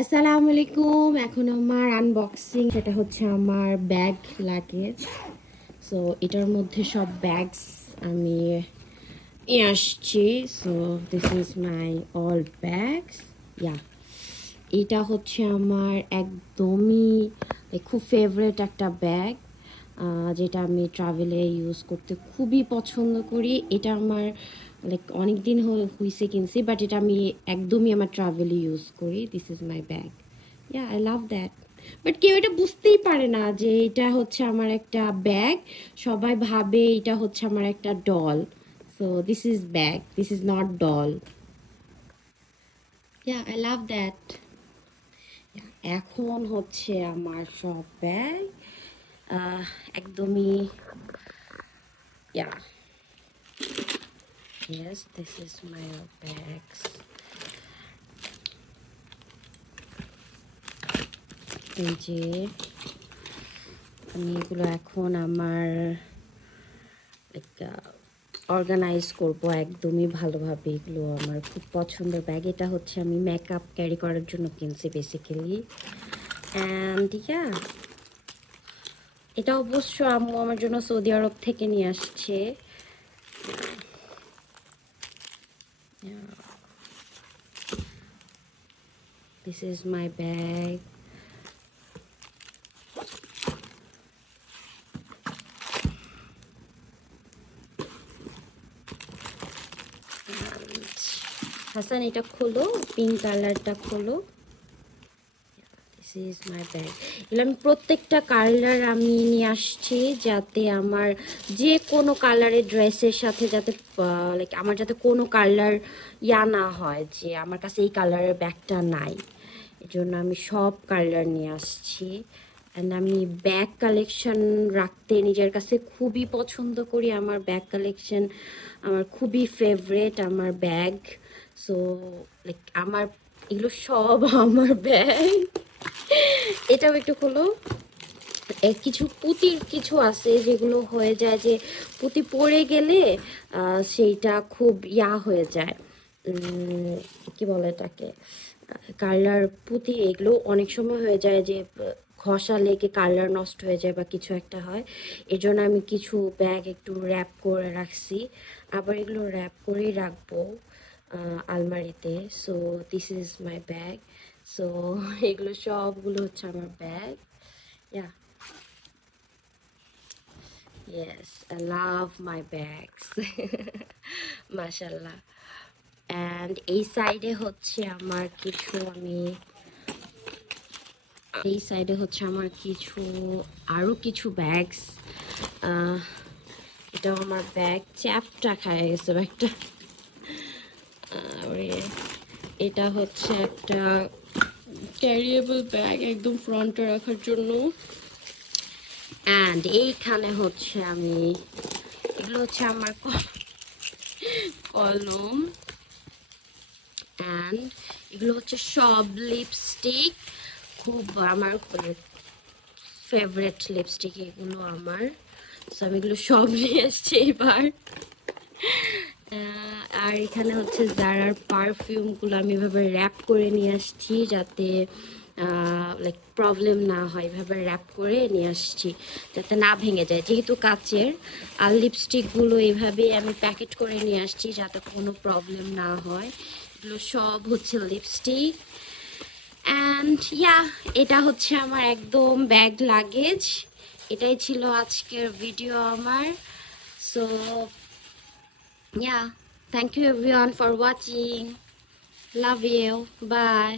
আসসালামু আলাইকুম। এখন আমার আনবক্সিং, সেটা হচ্ছে আমার ব্যাগ লাগেজ। সো এটার মধ্যে সব ব্যাগস আমি নিয়ে আসছি। So this is my all bags. Yeah, এটা হচ্ছে আমার একদমই খুব ফেভারিট একটা ব্যাগ, যেটা আমি ট্রাভেলে ইউজ করতে খুবই পছন্দ করি। এটা আমার অনেক দিন হয়েছে কিনছি, বাট এটা আমি একদমই আমার ট্রাভেলে ইউজ করি। This is my bag. Yeah, I love that. But কেউ এটা বুঝতেই পারে না যে এটা হচ্ছে আমার একটা ব্যাগ। সবাই ভাবে এটা হচ্ছে আমার একটা doll. So this is bag, this is not doll. Yeah, I love that. এখন হচ্ছে আমার সব ব্যাগ একদমই, ইয়া, yes, this is my bags. এই যে আমি এগুলো এখন আমার অর্গানাইজ করবো একদমই ভালোভাবে। এগুলো আমার খুব পছন্দের ব্যাগ। এটা হচ্ছে আমি মেকআপ ক্যারি করার জন্য কিনছি বেসিক্যালি। অ্যান্ড ইয়া, এটা অবশ্য আম্মু আমার জন্য সৌদি আরব থেকে নিয়ে আসছে। This is my bag. Hasan, এটা খোলো, পিঙ্ক কালারটা খোলো। This is my bag. এগুলো আমি প্রত্যেকটা কালার আমি নিয়ে আসছি, যাতে আমার যে কোনো কালারের ড্রেসের সাথে যাতে আমার যাতে কোনো কালার না হয় যে আমার কাছে এই কালারের ব্যাগটা নাই। এই জন্য আমি সব কালার নিয়ে আসছি। অ্যান্ড আমি ব্যাগ কালেকশন রাখতে নিজের কাছে খুবই পছন্দ করি। আমার ব্যাগ কালেকশন আমার খুবই ফেভারেট, আমার ব্যাগ। সো আমার এগুলো সব আমার ব্যাগ। এটাও একটু হলো কিছু পুঁতির কিছু আছে যেগুলো হয়ে যায় যে পুঁতি পড়ে গেলে সেইটা খুব হয়ে যায়, কি বলে এটাকে, কালার পুঁতি। এগুলো অনেক সময় হয়ে যায় যে ঘষা লেগে কালার নষ্ট হয়ে যায় বা কিছু একটা হয়। এর জন্য আমি কিছু ব্যাগ একটু র্যাপ করে রাখছি, আবার এগুলো র্যাপ করেই রাখবো আলমারিতে। So this is my bag. So এগুলো সবগুলো হচ্ছে আমার bag. Yeah, yes, I love my bags. মাশাল্লাহ। অ্যান্ড এই সাইডে হচ্ছে আমার কিছু এই সাইডে হচ্ছে আমার কিছু আরও কিছু ব্যাগস। এটাও আমার ব্যাগ, চ্যাপটা খায় গেছে ব্যাগটা। এটা হচ্ছে একটা ক্যারিয়েবল ব্যাগ, একদম ফ্রন্টে রাখার জন্য। অ্যান্ড এইখানে হচ্ছে এগুলো হচ্ছে আমার কলম। অ্যান্ড এগুলো হচ্ছে সব লিপস্টিক, খুব আমার ফেভারিট লিপস্টিক এগুলো আমার। সো আমি এগুলো সব নিয়ে এসছি এবার। আর এখানে হচ্ছে জারার পারফিউমগুলো আমি এভাবে র্যাপ করে নিয়ে আসছি, যাতে প্রবলেম না হয়। এভাবে র্যাপ করে নিয়ে আসছি যাতে না ভেঙে যায়, যেহেতু কাচের। আর লিপস্টিকগুলো এভাবে আমি প্যাকেট করে নিয়ে আসছি যাতে কোনো প্রবলেম না হয়। এগুলো সব হচ্ছে লিপস্টিক। অ্যান্ড ইয়া, এটা হচ্ছে আমার একদম ব্যাগ লাগেজ। এটাই ছিল আজকের ভিডিও আমার। So yeah, thank you everyone for watching. Love you. Bye.